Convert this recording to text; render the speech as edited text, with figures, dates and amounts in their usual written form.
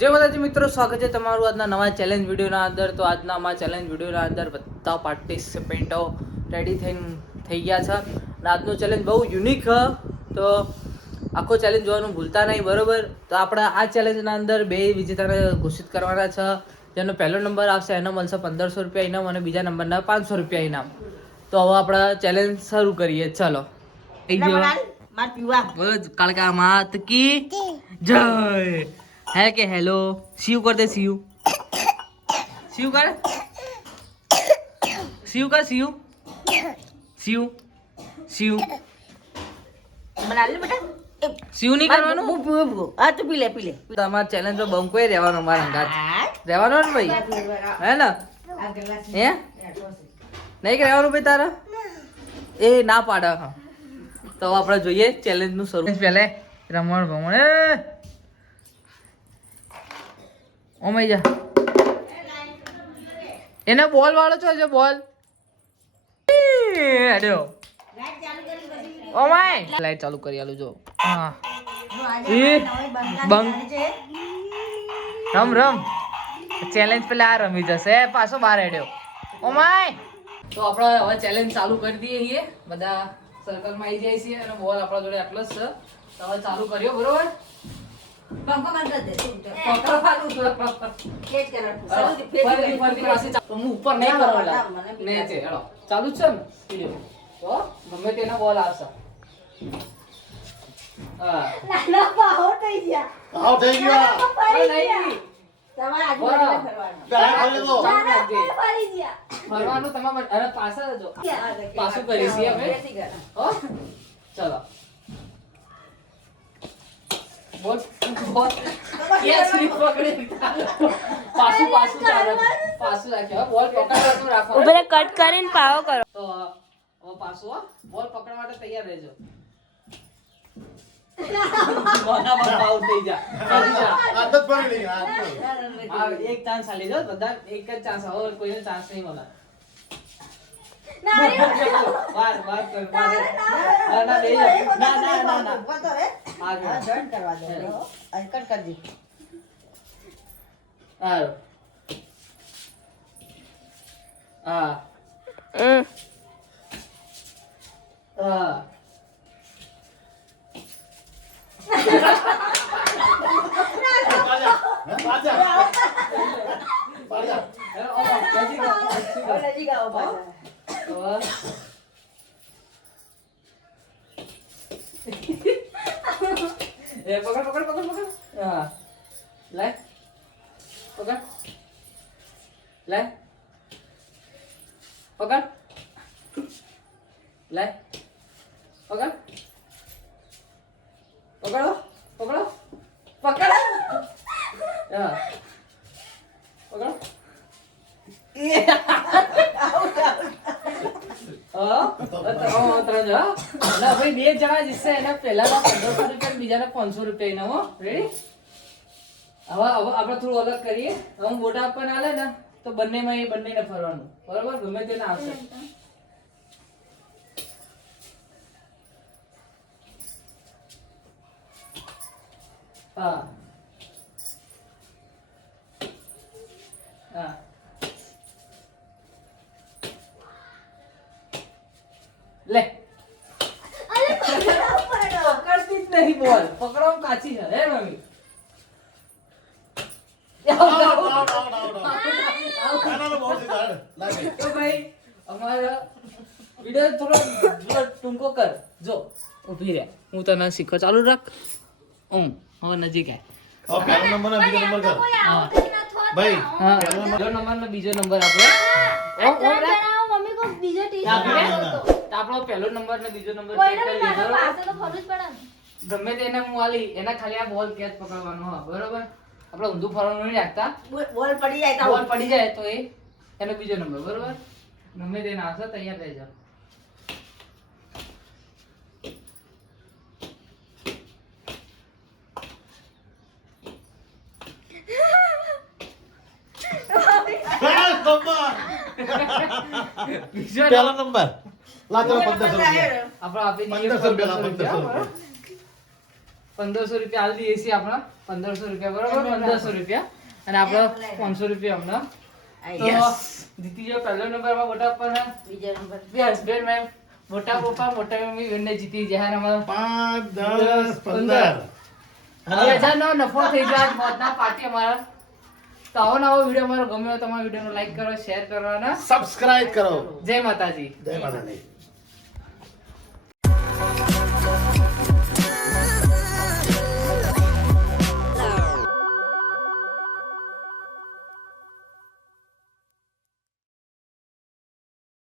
જય માતાજી મિત્રો, સ્વાગત છે તમારું આજના નવા ચેલેન્જ વિડીયોના અંદર. તો આજના અમારા ચેલેન્જ વિડીયોના અંદર બધા પાર્ટિસિપેન્ટો રેડી થઈ ગયા છે અને આજનું ચેલેન્જ બહુ યુનિક છે. તો આખો ચેલેન્જ જોવાનું ભૂલતા નહીં, બરોબર? તો આપણે આ ચેલેન્જના અંદર બે વિજેતાને ઘોષિત કરવાના છે. જેનો પહેલો નંબર આવશે એને મળશે 1500 રૂપિયા ઇનામ અને બીજા નંબરના 500 રૂપિયા ઇનામ. તો હવે આપણે ચેલેન્જ શરૂ કરીએ. ચાલો કાળકા માત કી જય. है के हेलो सीयू कर दे सीयू सीयू कर सीयू कर सीयू सीयू सीयू बना ले बेटा सीयू नहीं करवानो हां तो पी ले તમાર ચેલેન્જ તો બંકો રહેવાનો મારા અંગાત રહેવાનો ને ભાઈ, હે ને? હે નહીં રહેવાનું ભાઈ તારા? એ ના પાડે. હા તો આપણે જોઈએ ચેલેન્જ નું શરૂ. પહેલે રમણ ભમણ ઓ મઈ જા. એને બોલ વાળો છો છે બોલ. અડ્યો ઓ માય લાઈટ ચાલુ કરી આલું જો. હા એ બંક રમ રમ ચેલેન્જ પેલા આ રમી જશે પાછો બહાર હેડ્યો. ઓ માય તો આપણે હવે ચેલેન્જ ચાલુ કરી દઈએ છીએ. બધા સર્કલમાં આવી જાય છે અને બોલ આપણા જોડે આટલો જ છે. તો હવે ચાલુ કર્યો, બરોબર? पंखा बंद कर दे ઉપર નહીં કરવાના ને છે. હેડો ચાલુ છે ને વિડિયો. તો ગમે તેના બોલ આવશે. હા ના પાહો થઈ ગયા નહીં તમારે આજુબાજુ ફરવાનું ફરવાનું તમારે અરે પાછા જો પાછું કરી છીએ અમે. હો ચલો બોલ બોલ કેસ ની પકડી પાછું ચાલો પાછું રાખ્યો. બોલ પકડવાનું રાખો. ઉભરે કટ કરીને પાવો કરો. તો હવે પાછું બોલ પકડવા માટે તૈયાર રહેજો. મોઢામાં પાઉ થઈ જા. આદત પડી ગઈ. આ એક ચાન્સ આલી દો બધા. એક જ ચાન્સ. હવે કોઈને ચાન્સ નહીં મળે. બાર કર બાર. ના દે ના બતો રે આગળ જોઈન કરવા દો અંકર कर दी હાલો હા હા नजी गाओ पासा એ પકડ. હા લે પકડ. લે પકડ. લે પકડ. પકડો પકડો પકડ. હા પકડો. ના ભાઈ બે જણા જીતશે. એને પહેલાના 1500 રૂપિયા બીજાના 500 રૂપિયા એના. હો રેડી? હવે આપણે થોડું અલગ કરીએ. હવે મોટા આપવાના આલે ને તો બંનેમાં એ બંનેને ફરવાનું, બરોબર? ગમે તેને આવશે. હા હા લે પકડતી જ નહીં બોલ. પકડવામાં કાચી છે હે મમ્મી. તો ભાઈ અમારા વિડિયો થોડો ટૂંકો કર. જો ઊભી રહે, હું તને શીખવા ચાલુ રાખ. હવે નજીક આય. પહેલો નંબર ને બીજો નંબર કર ભાઈ. હા પહેલો નંબર ને બીજો નંબર આપણો મમ્મી કો બીજો ટી-શર્ટ આપણો પહેલો નંબર ને બીજો નંબર ચેક કરી લીધો. પાસે તો ખરું જ પડે ને. ગમે તેને હું આલી એના ખાલી આ બોલ કેચ પકડવાનો. હા બરોબર? આપણે ઊંધું ફરવાનું નહીં રાખતા. बोल पड़ी जाए બોલ પડી જાય તો એનો બીજો નંબર, બરોબર? ગમે તેને આવશે, તૈયાર રહેજો. પહેલો નંબર લા ચલો 1500 રૂપિયા. આપણે આપી દઈએ 1500 રૂપિયા. 1500 રૂપિયા. 1500 રૂપિયા આલી દઈએ છીએ આપણે 1500 રૂપિયા બરોબર 1500 રૂપિયા અને આપણે 500 રૂપિયા હમણાં તો જીતી ગયો પહેલો નંબરમાં મોટા પપ્પા બીજો નંબર બે હસબન્ડ મેમ મોટા પપ્પા મોટા મમ્મી બંને જીતી ગયા અમારો 5, 10, 15 હજારનો નફો થઈ જાય મોજના પાર્ટી અમારા તો આવો નવો વિડીયો અમારો ગમ્યો હોય તો અમારા વિડીયોને લાઈક કરો શેર કરો અને સબસ્ક્રાઇબ કરો જય માતાજી જય માતાજી